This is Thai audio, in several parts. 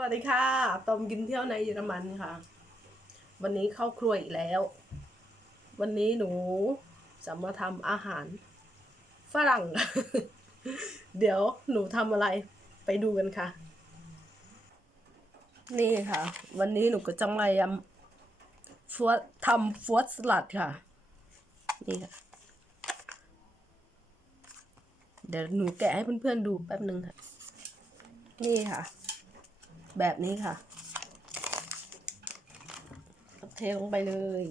วัสดีค่ะตอมกินเที่ยวในเยอรมันค่ะ วันนี้เข้าครัวอีกแล้ว วันนี้หนูจะมาทำอาหารฝรั่ง เดี๋ยวหนูทำอะไรไปดูกันค่ะ นี่ค่ะ วันนี้หนูก็จะมายำฟัวทำฟัวสลัดค่ะ นี่ค่ะ เดี๋ยวหนูแกะให้เพื่อนๆดูแป๊บหนึ่งค่ะ นี่ค่ะ แบบนี้ค่ะเทลงไปเลย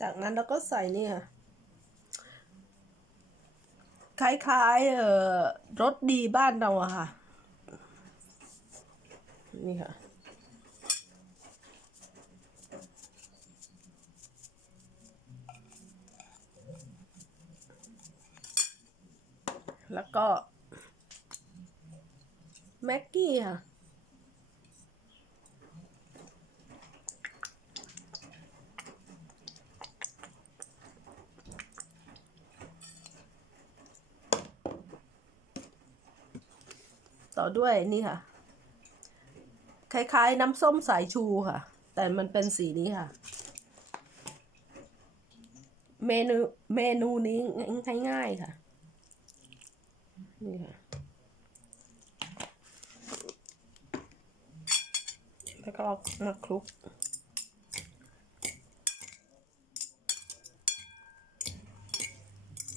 จากนั้นเราก็ใส่เนี่ค่ะคล้ายๆเอ่อรสดีบ้านเราอะค่ะ นี่ค่ะ แล้วก็แม็กกี้ค่ะ ต่อด้วยนี่ค่ะ คล้ายๆน้ำส้มสายชูค่ะ แต่มันเป็นสีนี้ค่ะ เมนูเมนูนี้ง่ายๆค่ะ นี่ค่ะแล้วก็เอามาคลุก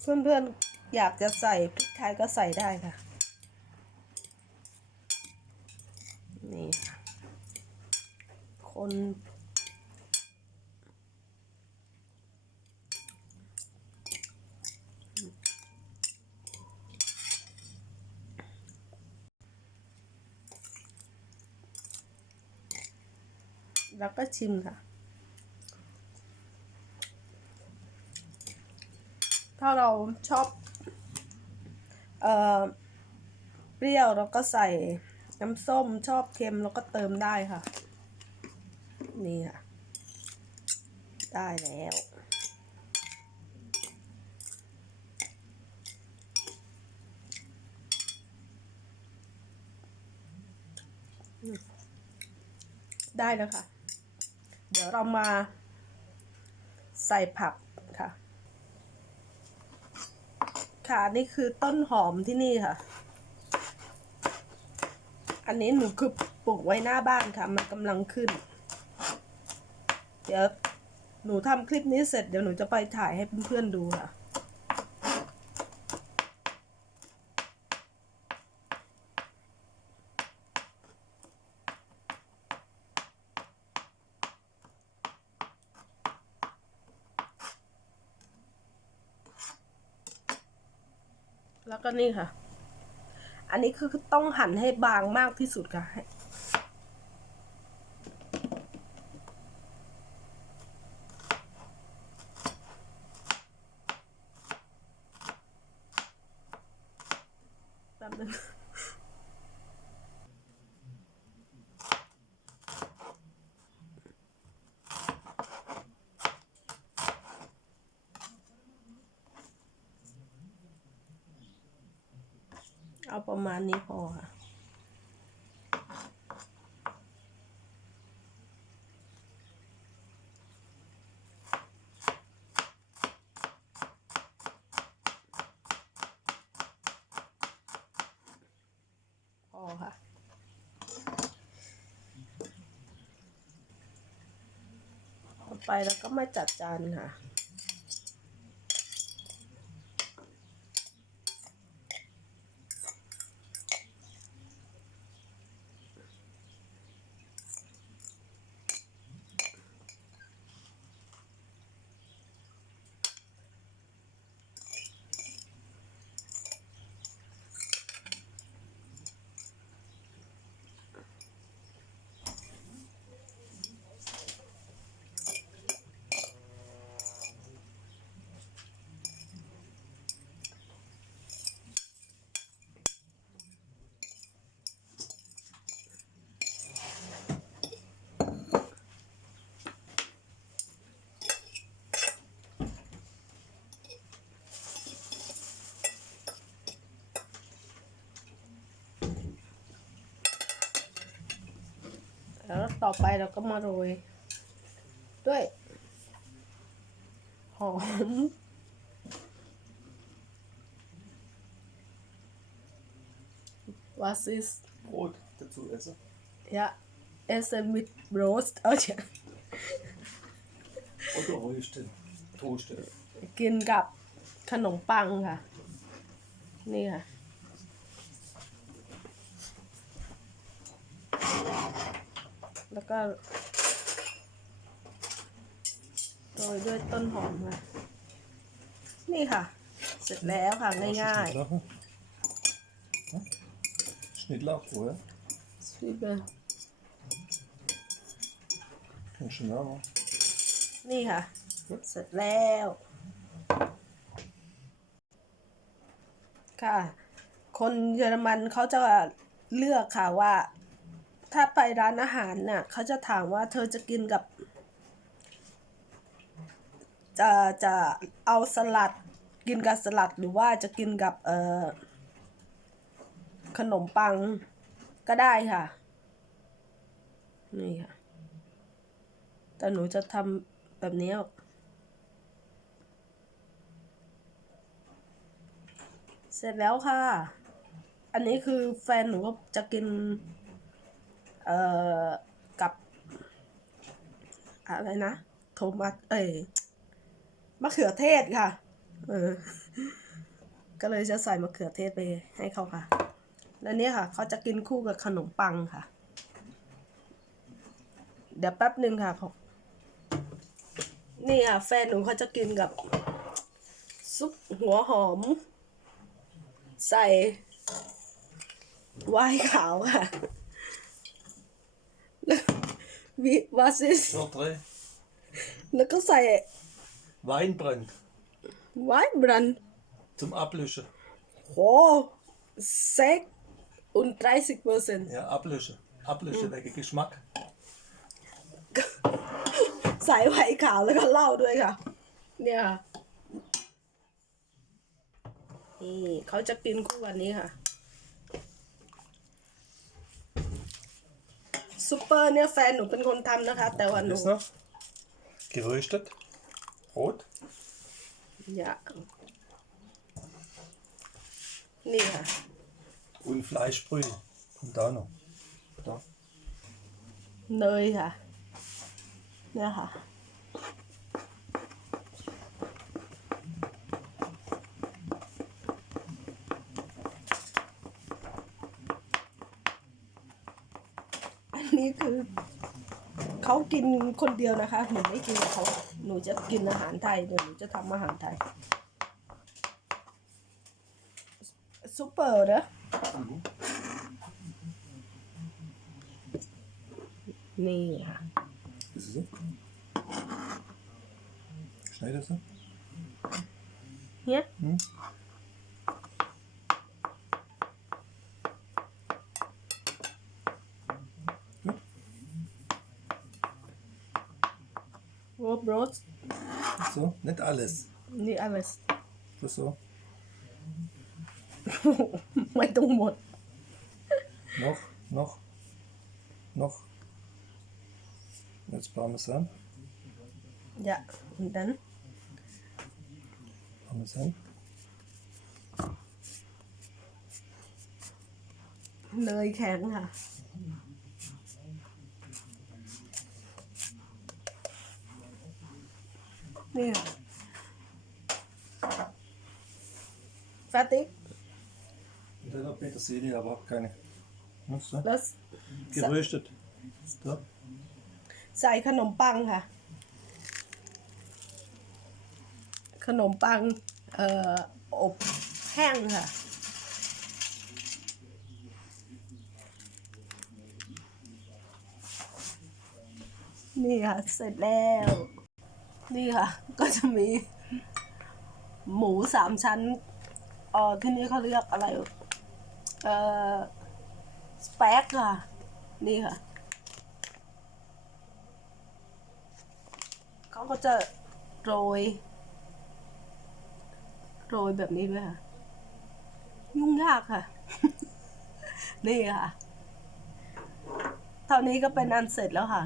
เพื่อนๆ อยากจะใส่พริกไทยก็ใส่ได้ค่ะ นี่ค่ะ คน แล้วก็ชิมค่ะ ถ้าเราชอบ เอ่อ เปรี้ยวเราก็ใส่น้ำส้มชอบเค็มเราก็เติมได้ค่ะ นี่ค่ะ ได้แล้วได้แล้วค่ะ เดี๋ยวเรามาใส่ผักค่ะ ค่ะนี่คือต้นหอมที่นี่ค่ะ อันนี้หนูคือปลูกไว้หน้าบ้านค่ะ มันกำลังขึ้น เดี๋ยวหนูทำคลิปนี้เสร็จเดี๋ยวหนูจะไปถ่ายให้เพื่อนๆดูค่ะ แล้วก็นี่ค่ะ อันนี้คือต้องหั่นให้บางมากที่สุดค่ะแบบนึง เอาประมาณนี้พอค่ะพอค่ะต่อไปเราก็มาจัดจานค่ะ ต่อไปเราก็มาโรย ด้วย หอม Was ist Brot dazu essen. ja Essen mit Brot เอาเถอะ Oder rösten. Toasten. กินกับขนมปังค่ะ นี่ค่ะ แล้วก็โรยด้วยต้นหอมค่ะนี่ค่ะ เสร็จแล้วค่ะ ง่าย Schnittlauch. Ja? Schnittlauch vorher. ๆสวีเบอร์ Kannst du nachmachen. นี่ค่ะ เสร็จแล้ว ค่ะ คนเยอรมันเขาจะเลือกค่ะว่า ถ้าไปร้านอาหารน่ะเขาจะถามว่าเธอจะกินกับ จะจะเอาสลัดกินกับสลัดหรือว่าจะกินกับเอ่อขนมปังก็ได้ค่ะ นี่ค่ะ แต่หนูจะทำแบบนี้เสร็จแล้วค่ะ อันนี้คือแฟนหนูก็จะกิน เอ่อกับ อะไรนะโทมัสเอ้ยมะเขือเทศค่ะ เออ ก็เลยจะใส่มะเขือเทศไปให้เขาค่ะ แล้วเนี่ยค่ะ เขาจะกินคู่กับขนมปังค่ะ เดี๋ยวแป๊บหนึ่งค่ะเขานี่ค่ะ แฟนหนูเขาจะกินกับ ซุปหัวหอม ใส่ไวน์ขาวค่ะ แล้ววิวาซิส Viertel แล้วก็ใส่ Weinbrand ไวน์บรัน zum Ablöschen. โหเซ็กอุนไตรสิบเปอร์เซ็นต์ Ja, ablöschen. Ablöschen wegen Geschmack. ใส่ไวน์ขาวแล้วก็เหล้าด้วยค่ะ เนี่ยค่ะนี่เขาจะกินคู่วันนี้ค่ะ ซุปเปอร์เนี่ยแฟนหนูเป็นคนทำนะคะ แต่ว่าหนู Das noch? Geröstet. Brot. อย่านี่ค่ะ Und Fleischbrühe. Kommt auch noch. Da. เนยค่ะ เนี่ยค่ะ อั นนี้คือเขากินคนเดียวนะคะ หนูไม่กินกับเขาหนูจะกินอาหารไทยเดี๋ยวหนูจะทำอาหารไทยซุปเปอร์เนอะนี่ค่ะ Ist es so? Schneid das so? เนี่ย Hm? โรบโรส So? Nicht alles. นี่อะไร Das so. ไม่ต้องหมด Noch, noch, noch. Jetzt Parmesan. อย่าดัน Parmesan. เนยแข็งค่ะ นี่ค่ะฟาติก Und dann noch Petersilie, aber auch keine. Ja, so. แล้ว Geröstet. Da. ใส่ขนมปังค่ะ ขนมปังเอ่ออบแห้งค่ะ นี่ค่ะ เสร็จแล้ว นี่ค่ะ ก็จะมี หมูสามชั้นเออที่นี่เขาเรียกอะไร เออสเปกค่ะ นี่ค่ะเขาก็จะโรย โรยแบบนี้ด้วยค่ะ ยุ่งยากค่ะ นี่ค่ะ เท่านี้ก็เป็นอันเสร็จแล้วค่ะ